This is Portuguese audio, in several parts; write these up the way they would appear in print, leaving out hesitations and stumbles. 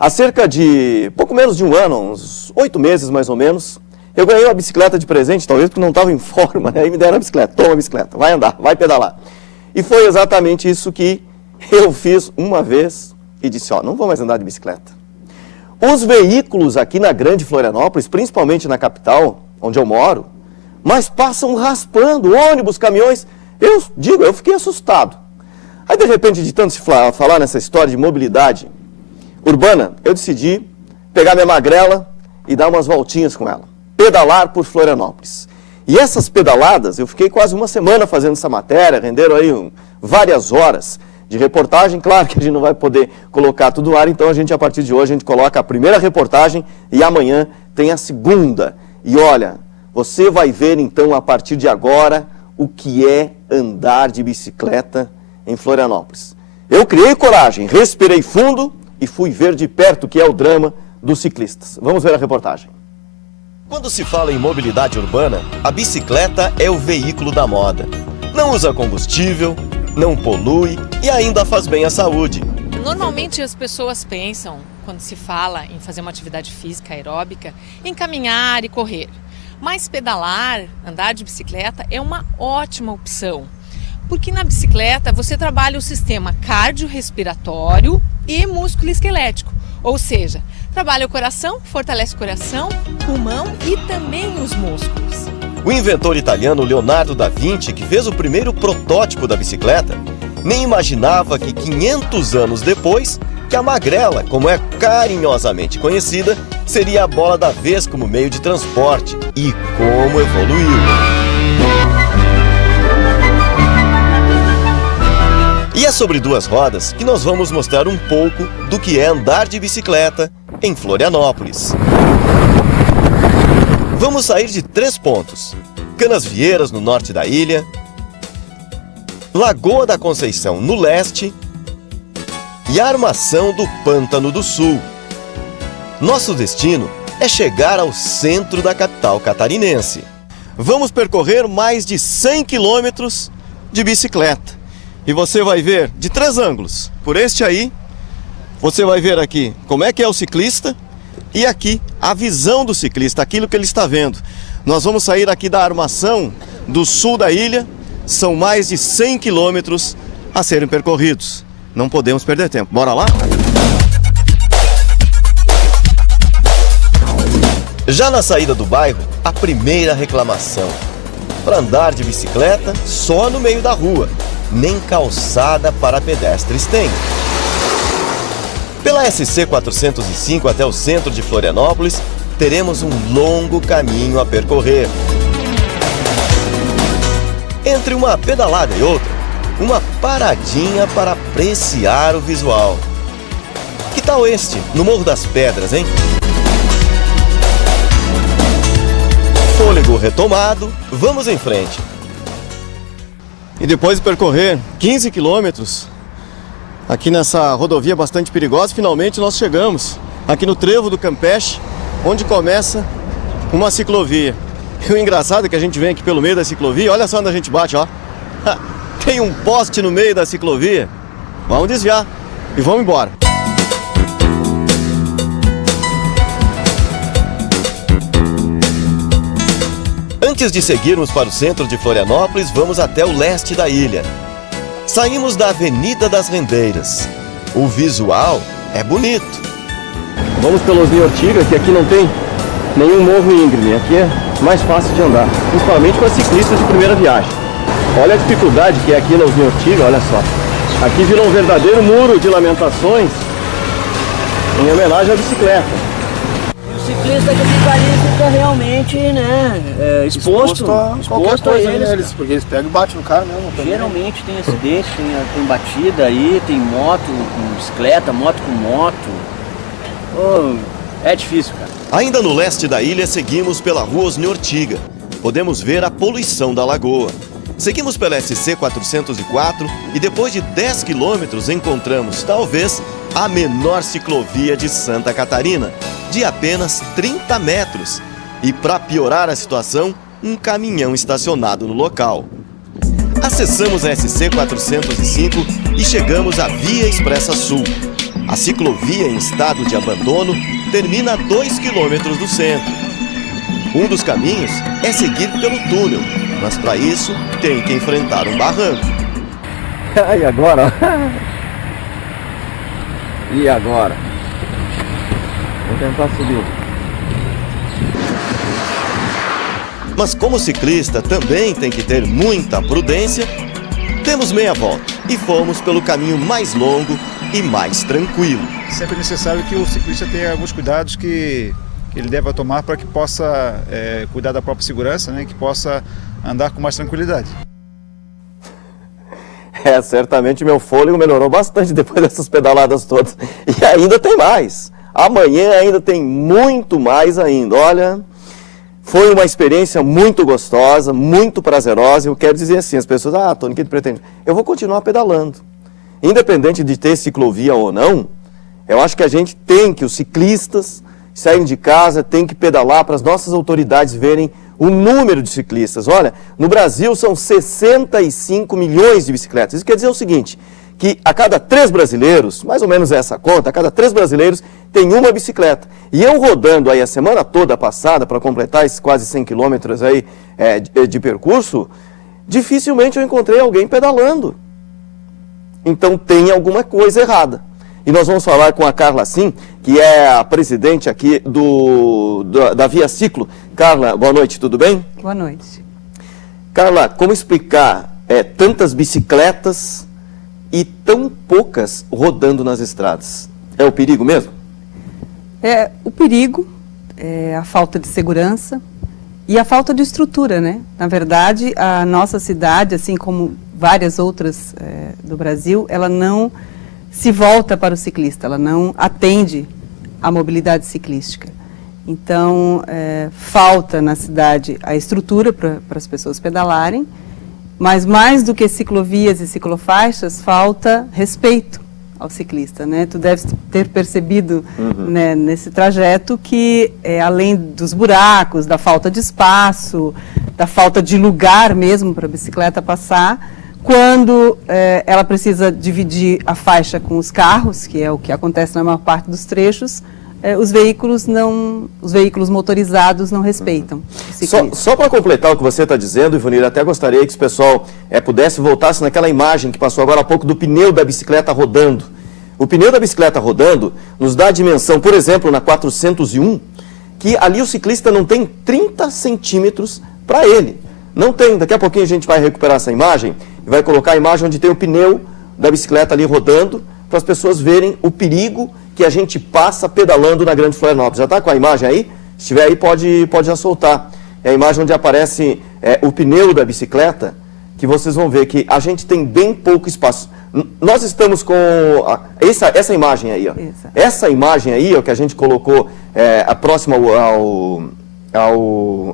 Há cerca de pouco menos de um ano, uns 8 meses mais ou menos, eu ganhei uma bicicleta de presente, talvez porque não estava em forma, né? Aí me deram a bicicleta, toma a bicicleta, vai andar, vai pedalar. E foi exatamente isso que eu fiz uma vez e disse, ó, não vou mais andar de bicicleta. Os veículos aqui na Grande Florianópolis, principalmente na capital, onde eu moro, mas passam raspando, ônibus, caminhões. Eu fiquei assustado. Aí, de repente, de tanto se falar nessa história de mobilidade urbana, eu decidi pegar minha magrela e dar umas voltinhas com ela. Pedalar por Florianópolis. E essas pedaladas, eu fiquei quase uma semana fazendo essa matéria, renderam aí várias horas de reportagem. Claro que a gente não vai poder colocar tudo no ar, então a partir de hoje, a gente coloca a primeira reportagem e amanhã tem a segunda. E olha, você vai ver então, a partir de agora, o que é andar de bicicleta em Florianópolis. Eu criei coragem, respirei fundo e fui ver de perto o que é o drama dos ciclistas. Vamos ver a reportagem. Quando se fala em mobilidade urbana, a bicicleta é o veículo da moda. Não usa combustível, não polui e ainda faz bem à saúde. Normalmente as pessoas pensam, quando se fala em fazer uma atividade física aeróbica, em caminhar e correr. Mas pedalar, andar de bicicleta é uma ótima opção. Porque na bicicleta você trabalha o sistema cardiorrespiratório e músculo esquelético. Ou seja, trabalha o coração, fortalece o coração, pulmão e também os músculos. O inventor italiano Leonardo da Vinci, que fez o primeiro protótipo da bicicleta, nem imaginava que 500 anos depois, que a magrela, como é carinhosamente conhecida, seria a bola da vez como meio de transporte. E como evoluiu! E é sobre duas rodas que nós vamos mostrar um pouco do que é andar de bicicleta em Florianópolis. Vamos sair de 3 pontos: Canasvieiras, no norte da ilha, Lagoa da Conceição, no leste, e Armação do Pântano do Sul. Nosso destino é chegar ao centro da capital catarinense. Vamos percorrer mais de 100 quilômetros de bicicleta. E você vai ver de 3 ângulos. Por este aí, você vai ver aqui como é que é o ciclista e aqui a visão do ciclista, aquilo que ele está vendo. Nós vamos sair aqui da Armação do sul da ilha. São mais de 100 quilômetros a serem percorridos. Não podemos perder tempo. Bora lá? Já na saída do bairro, a primeira reclamação. Para andar de bicicleta, só no meio da rua. Nem calçada para pedestres tem. Pela SC 405 até o centro de Florianópolis, teremos um longo caminho a percorrer. Entre uma pedalada e outra, uma paradinha para apreciar o visual. Que tal este, no Morro das Pedras, hein? Fôlego retomado, vamos em frente. E depois de percorrer 15 quilômetros, aqui nessa rodovia bastante perigosa, finalmente nós chegamos aqui no Trevo do Campeche, onde começa uma ciclovia. E o engraçado é que a gente vem aqui pelo meio da ciclovia, olha só onde a gente bate, ó. Tem um poste no meio da ciclovia. Vamos desviar e vamos embora. Antes de seguirmos para o centro de Florianópolis, vamos até o leste da ilha. Saímos da Avenida das Rendeiras. O visual é bonito. Vamos pela Osni Ortiga, que aqui não tem nenhum morro íngreme. Aqui é mais fácil de andar, principalmente para ciclistas de primeira viagem. Olha a dificuldade que é aqui na Osni Ortiga, olha só. Aqui virou um verdadeiro muro de lamentações em homenagem à bicicleta. O ciclista que fica realmente, né, exposto a eles, porque eles pegam e batem no cara mesmo. Geralmente tem acidente, tem batida aí, tem moto com bicicleta, moto com moto. Oh, é difícil, cara. Ainda no leste da ilha, seguimos pela rua Osni Ortiga. Podemos ver a poluição da lagoa. Seguimos pela SC 404 e depois de 10 quilômetros encontramos, talvez, a menor ciclovia de Santa Catarina, de apenas 30 metros. E para piorar a situação, um caminhão estacionado no local. Acessamos a SC 405 e chegamos à Via Expressa Sul. A ciclovia em estado de abandono termina a 2 quilômetros do centro. Um dos caminhos é seguir pelo túnel, mas para isso tem que enfrentar um barranco. E agora? E agora? Vou tentar subir. Mas como ciclista também tem que ter muita prudência, demos meia volta e fomos pelo caminho mais longo e mais tranquilo. Sempre é necessário que o ciclista tenha alguns cuidados que ele deve tomar para que possa cuidar da própria segurança, né, que possa andar com mais tranquilidade. Certamente meu fôlego melhorou bastante depois dessas pedaladas todas. E ainda tem mais. Amanhã ainda tem muito mais ainda. Olha, foi uma experiência muito gostosa, muito prazerosa. Eu quero dizer assim, as pessoas, Tony, o que tu pretende? Eu vou continuar pedalando. Independente de ter ciclovia ou não, eu acho que a gente tem que, os ciclistas, saírem de casa, tem que pedalar para as nossas autoridades verem o número de ciclistas. Olha, no Brasil são 65 milhões de bicicletas. Isso quer dizer o seguinte, que a cada 3 brasileiros, mais ou menos essa conta, a cada 3 brasileiros tem uma bicicleta. E eu rodando aí a semana toda passada, para completar esses quase 100 quilômetros aí de percurso, dificilmente eu encontrei alguém pedalando. Então tem alguma coisa errada. E nós vamos falar com a Carla Sim, que é a presidente aqui da Via Ciclo. Carla, boa noite, tudo bem? Boa noite. Carla, como explicar tantas bicicletas e tão poucas rodando nas estradas? É o perigo mesmo? É o perigo, a falta de segurança e a falta de estrutura, né? Na verdade, a nossa cidade, assim como várias outras do Brasil, ela não se volta para o ciclista, ela não atende à mobilidade ciclística. Então, falta na cidade a estrutura para as pessoas pedalarem, mas mais do que ciclovias e ciclofaixas, falta respeito ao ciclista, né? Tu deves ter percebido, né, nesse trajeto que, além dos buracos, da falta de espaço, da falta de lugar mesmo para a bicicleta passar, quando ela precisa dividir a faixa com os carros, que é o que acontece na maior parte dos trechos, os veículos motorizados não respeitam o ciclista. Só para completar o que você está dizendo, Ivonir, até gostaria que o pessoal pudesse voltar-se naquela imagem que passou agora há pouco do pneu da bicicleta rodando. O pneu da bicicleta rodando nos dá a dimensão, por exemplo, na 401, que ali o ciclista não tem 30 centímetros para ele. Não tem, daqui a pouquinho a gente vai recuperar essa imagem e vai colocar a imagem onde tem o pneu da bicicleta ali rodando, para as pessoas verem o perigo que a gente passa pedalando na Grande Florianópolis. Já está com a imagem aí? Se estiver aí, pode já soltar. É a imagem onde aparece o pneu da bicicleta, que vocês vão ver que a gente tem bem pouco espaço. Nós estamos com essa imagem aí, ó. Essa imagem aí, ó, que a gente colocou próxima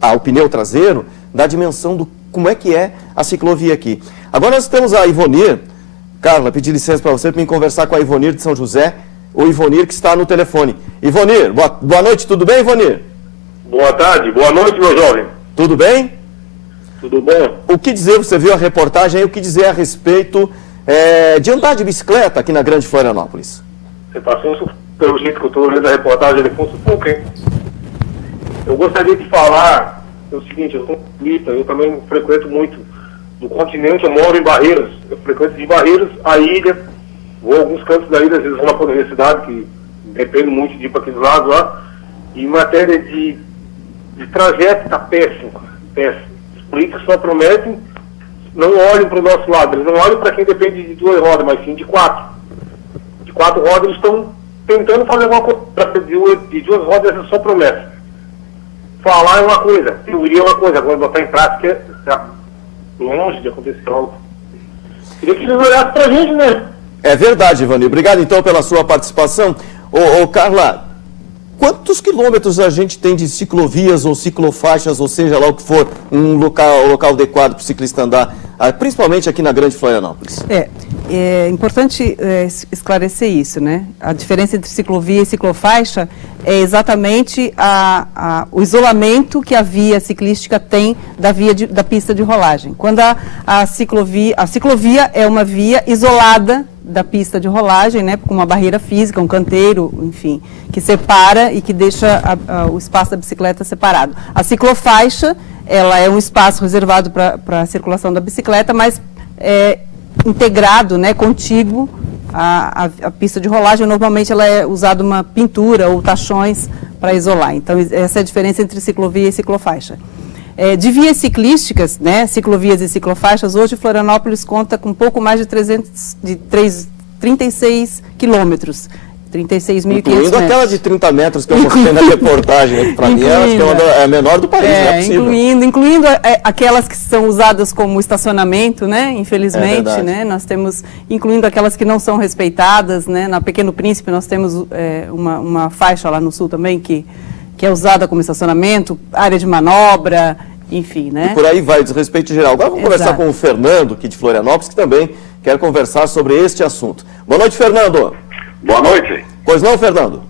ao pneu traseiro, da dimensão do como é que é a ciclovia aqui. Agora nós temos a Ivonir. Carla, pedi licença para você me conversar com a Ivonir de São José, o Ivonir que está no telefone. Ivonir, boa noite, tudo bem, Ivonir? Boa tarde, boa noite, meu jovem. Tudo bem? Tudo bom? O que dizer, você viu a reportagem aí, o que dizer a respeito de andar de bicicleta aqui na Grande Florianópolis? Você passou, pelo jeito que eu estou lendo a reportagem, ele foi um sufoco, hein? Eu gostaria de falar o seguinte, eu sou ciclista, eu também frequento muito do continente, eu moro em Barreiras, eu frequento de Barreiras a ilha, vou a alguns cantos da ilha, às vezes vou lá para a universidade, que dependo muito de ir para aqueles lados lá, e em matéria de trajeto está péssimo, péssimo. Os políticos só prometem, não olham para o nosso lado, eles não olham para quem depende de 2 rodas, mas sim de 4. De 4 rodas eles estão tentando fazer alguma coisa, de 2 rodas é só promessa. Falar é uma coisa, teoria é uma coisa, agora botar em prática está longe de acontecer algo. Queria que eles olhassem para a gente, né? É verdade, Ivani. Obrigado, então, pela sua participação. Carla, quantos quilômetros a gente tem de ciclovias ou ciclofaixas, ou seja lá o que for, um local adequado para o ciclista andar, principalmente aqui na Grande Florianópolis? É importante esclarecer isso, né? A diferença entre ciclovia e ciclofaixa é exatamente o isolamento que a via ciclística tem da pista de rolagem. Quando a ciclovia é uma via isolada da pista de rolagem, né, com uma barreira física, um canteiro, enfim, que separa e que deixa o espaço da bicicleta separado. A ciclofaixa, ela é um espaço reservado para a circulação da bicicleta, mas integrado, né, contíguo à pista de rolagem. Normalmente ela é usada uma pintura ou tachões para isolar. Então, essa é a diferença entre ciclovia e ciclofaixa. De vias ciclísticas, né, ciclovias e ciclofaixas, hoje Florianópolis conta com pouco mais de 36 quilômetros, 36.500 Incluindo metros. aquela de 30 metros que eu mostrei na reportagem, para mim acho que é a menor do país, não é possível. Incluindo aquelas que são usadas como estacionamento, né, infelizmente, né, nós temos, incluindo aquelas que não são respeitadas, né, na Pequeno Príncipe nós temos uma faixa lá no sul também que é usada como estacionamento, área de manobra, enfim, né? E por aí vai, desrespeito geral. Agora vamos conversar com o Fernando, aqui de Florianópolis, que também quer conversar sobre este assunto. Boa noite, Fernando. Boa noite. Pois não, Fernando?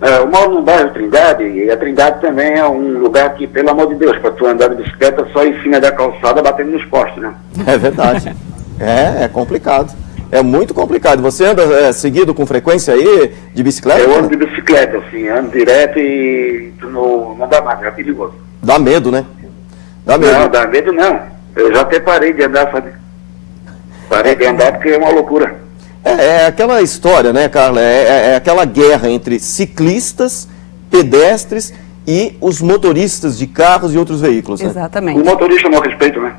Eu moro no bairro Trindade, e a Trindade também é um lugar que, pelo amor de Deus, para tu andar de bicicleta só em cima da calçada batendo nos postes, né? É verdade. É complicado. É muito complicado. Você anda seguido com frequência aí de bicicleta? Eu ando de bicicleta, assim, ando direto e tu não dá mais, é perigoso. Dá medo, né? Dá medo. Não, dá medo não. Eu já até parei de andar, sabe? Parei de andar porque é uma loucura. É aquela história, né, Carla? É aquela guerra entre ciclistas, pedestres e os motoristas de carros e outros veículos, né? Exatamente. O motorista não respeita, né?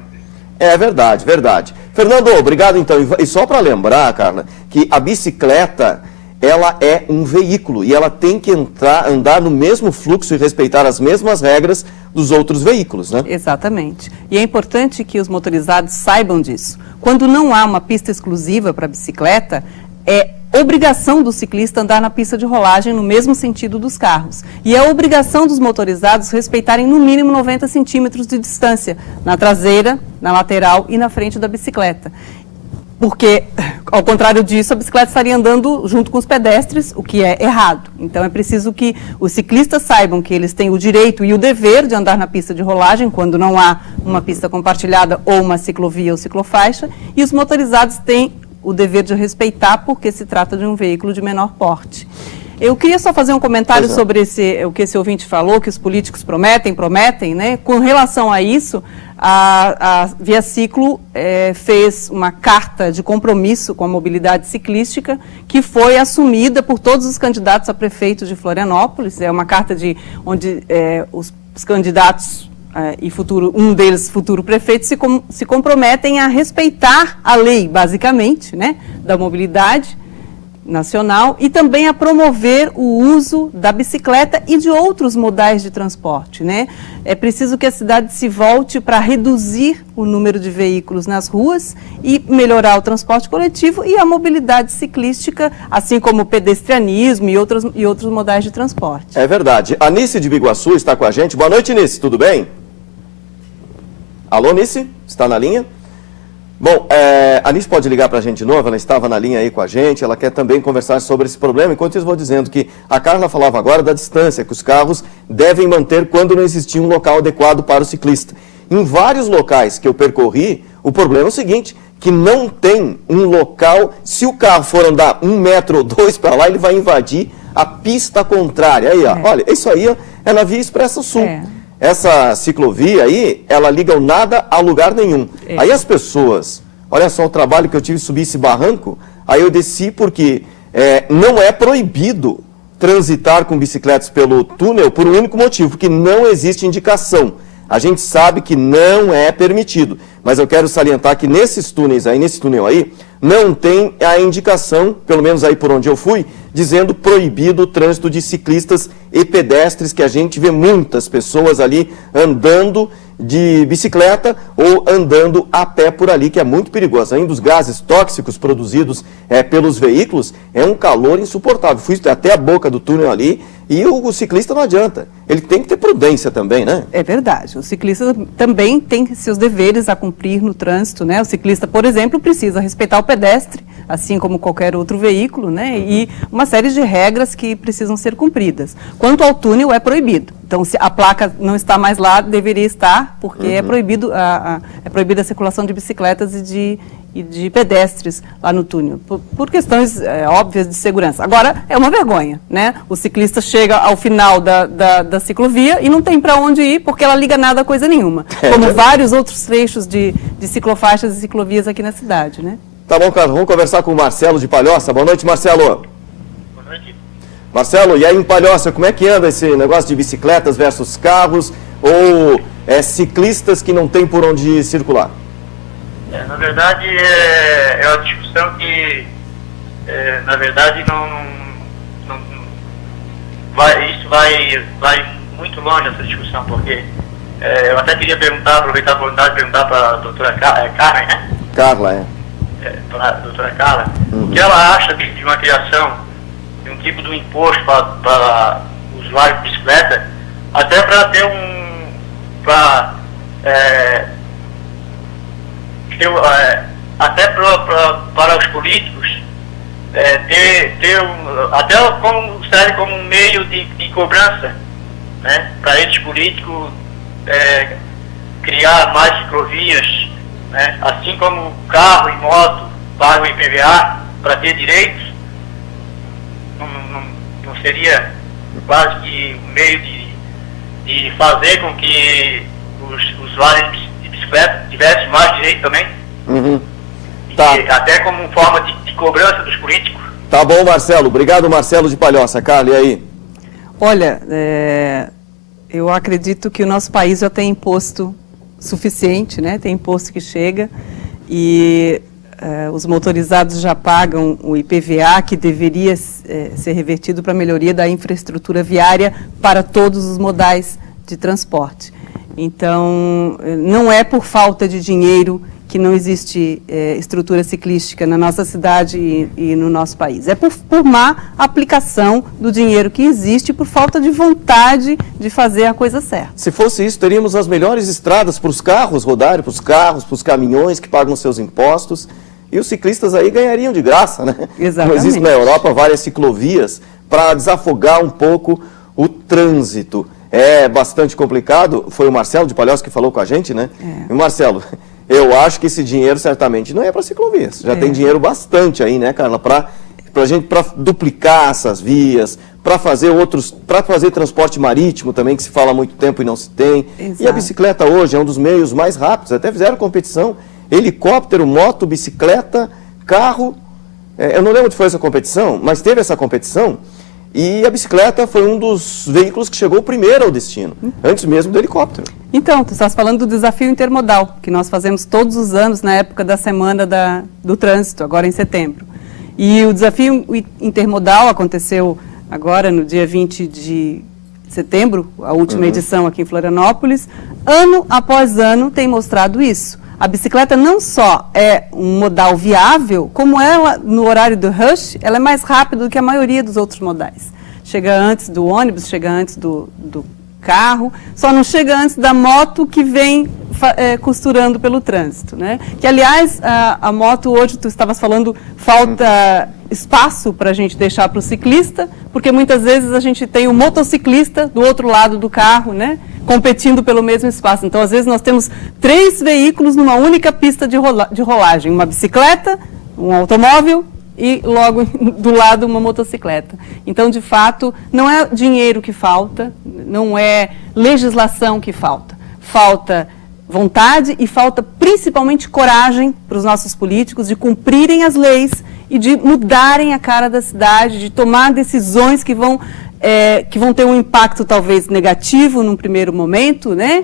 É verdade, verdade. Fernando, obrigado então. E só para lembrar, Carla, que a bicicleta, ela é um veículo e ela tem que andar no mesmo fluxo e respeitar as mesmas regras dos outros veículos, né? Exatamente. E é importante que os motorizados saibam disso. Quando não há uma pista exclusiva para bicicleta, é obrigação do ciclista andar na pista de rolagem no mesmo sentido dos carros. E é obrigação dos motorizados respeitarem no mínimo 90 centímetros de distância na traseira, na lateral e na frente da bicicleta. Porque, ao contrário disso, a bicicleta estaria andando junto com os pedestres, o que é errado. Então, é preciso que os ciclistas saibam que eles têm o direito e o dever de andar na pista de rolagem, quando não há uma pista compartilhada ou uma ciclovia ou ciclofaixa, e os motorizados têm o dever de respeitar, porque se trata de um veículo de menor porte. Eu queria só fazer um comentário sobre o que esse ouvinte falou, que os políticos prometem, né? Com relação a isso, a Via Ciclo fez uma carta de compromisso com a mobilidade ciclística, que foi assumida por todos os candidatos a prefeito de Florianópolis. É uma carta onde os candidatos e um deles, futuro prefeito, se comprometem a respeitar a lei, basicamente, né, da mobilidade nacional e também a promover o uso da bicicleta e de outros modais de transporte, né? É preciso que a cidade se volte para reduzir o número de veículos nas ruas e melhorar o transporte coletivo e a mobilidade ciclística, assim como o pedestrianismo e outros modais de transporte. É verdade. A Nice de Biguaçu está com a gente. Boa noite, Nice. Tudo bem? Alô, Nice? Está na linha? Bom, a Nice pode ligar para a gente de novo, ela estava na linha aí com a gente, ela quer também conversar sobre esse problema. Enquanto isso, vou dizendo que a Carla falava agora da distância que os carros devem manter quando não existir um local adequado para o ciclista. Em vários locais que eu percorri, o problema é o seguinte, que não tem um local, se o carro for andar 1 metro ou 2 para lá, ele vai invadir a pista contrária. Aí, ó, olha, isso aí é na Via Expressa Sul. Essa ciclovia aí, ela liga o nada a lugar nenhum. Aí as pessoas, olha só o trabalho que eu tive de subir esse barranco, aí eu desci porque não é proibido transitar com bicicletas pelo túnel por um único motivo, porque não existe indicação. A gente sabe que não é permitido, mas eu quero salientar que nesses túneis aí, nesse túnel aí, não tem a indicação, pelo menos aí por onde eu fui, dizendo proibido o trânsito de ciclistas e pedestres, que a gente vê muitas pessoas ali andando de bicicleta ou andando a pé por ali, que é muito perigoso. Além dos gases tóxicos produzidos pelos veículos, é um calor insuportável. Fui até a boca do túnel ali e o ciclista não adianta. Ele tem que ter prudência também, né? É verdade. O ciclista também tem seus deveres a cumprir no trânsito, né? O ciclista, por exemplo, precisa respeitar o pedestre, assim como qualquer outro veículo, né? E uma série de regras que precisam ser cumpridas. Quanto ao túnel, é proibido. Então, se a placa não está mais lá, deveria estar, porque é proibida a circulação de bicicletas e de pedestres lá no túnel, por questões óbvias de segurança. Agora, é uma vergonha, né? O ciclista chega ao final da ciclovia e não tem para onde ir, porque ela liga nada a coisa nenhuma, como vários outros trechos de ciclofaixas e ciclovias aqui na cidade, né? Tá bom, Carlos, vamos conversar com o Marcelo de Palhoça. Boa noite, Marcelo. Boa noite. Marcelo, e aí em Palhoça, como é que anda esse negócio de bicicletas versus carros ou ciclistas que não tem por onde circular? Na verdade, é uma discussão que, na verdade, isso vai muito longe, essa discussão, porque eu até queria aproveitar a oportunidade de perguntar para a doutora Carmen, né? Carla, Para a doutora Carla, o que ela acha de uma criação de um tipo de imposto para o usuário de bicicleta, até para ter até para os políticos até como serve como um meio de cobrança, né, para esses políticos criar mais ciclovias, né, assim como carro e moto pagam IPVA para ter direitos. Não seria quase que um meio de fazer com que os usuários de bicicleta tivessem mais direito também? Tá. Até como forma de cobrança dos políticos. Tá bom, Marcelo. Obrigado, Marcelo de Palhoça. Carla, e aí? Olha, eu acredito que o nosso país já tem imposto suficiente, né? Tem imposto que chega e os motorizados já pagam o IPVA, que deveria ser revertido para a melhoria da infraestrutura viária para todos os modais de transporte. Então, não é por falta de dinheiro que não existe estrutura ciclística na nossa cidade e no nosso país. É por má aplicação do dinheiro que existe, por falta de vontade de fazer a coisa certa. Se fosse isso, teríamos as melhores estradas para os carros rodarem, para os carros, para os caminhões que pagam seus impostos, e os ciclistas aí ganhariam de graça, né? Exatamente. Não existe na Europa várias ciclovias para desafogar um pouco o trânsito. É bastante complicado, foi o Marcelo de Palhoça que falou com a gente, né? E Marcelo, eu acho que esse dinheiro certamente não é para ciclovias. Já tem dinheiro bastante aí, né, Carla, para duplicar essas vias, para fazer transporte marítimo também, que se fala há muito tempo e não se tem. Exato. E a bicicleta hoje é um dos meios mais rápidos, até fizeram competição, helicóptero, moto, bicicleta, carro. Eu não lembro onde foi essa competição, mas teve essa competição. E a bicicleta foi um dos veículos que chegou primeiro ao destino, antes mesmo do helicóptero. Então, tu estás falando do desafio intermodal, que nós fazemos todos os anos na época da Semana do Trânsito, agora em setembro. E o desafio intermodal aconteceu agora no dia 20 de setembro, a última edição aqui em Florianópolis. Ano após ano tem mostrado isso. A bicicleta não só é um modal viável, como ela, no horário do rush, ela é mais rápida do que a maioria dos outros modais. Chega antes do ônibus, chega antes do carro, só não chega antes da moto que vem costurando pelo trânsito, né? Que, aliás, a moto hoje, tu estavas falando, falta espaço para a gente deixar para o ciclista, porque muitas vezes a gente tem o motociclista do outro lado do carro, né? Competindo pelo mesmo espaço. Então, às vezes, nós temos 3 veículos numa única pista de rolagem. Uma bicicleta, um automóvel e, logo do lado, uma motocicleta. Então, de fato, não é dinheiro que falta, não é legislação que falta. Falta vontade e falta, principalmente, coragem para os nossos políticos de cumprirem as leis e de mudarem a cara da cidade, de tomar decisões que vão ter um impacto talvez negativo num primeiro momento, né?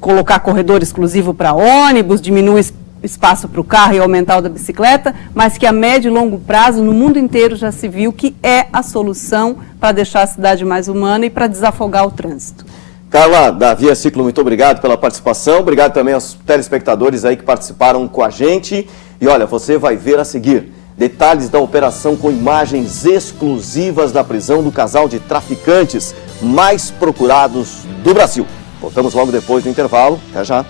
Colocar corredor exclusivo para ônibus, diminuir espaço para o carro e aumentar o da bicicleta, mas que a médio e longo prazo, no mundo inteiro já se viu que é a solução para deixar a cidade mais humana e para desafogar o trânsito. Carla, da Via Ciclo, muito obrigado pela participação, obrigado também aos telespectadores aí que participaram com a gente. E olha, você vai ver a seguir detalhes da operação com imagens exclusivas da prisão do casal de traficantes mais procurados do Brasil. Voltamos logo depois do intervalo. Até já.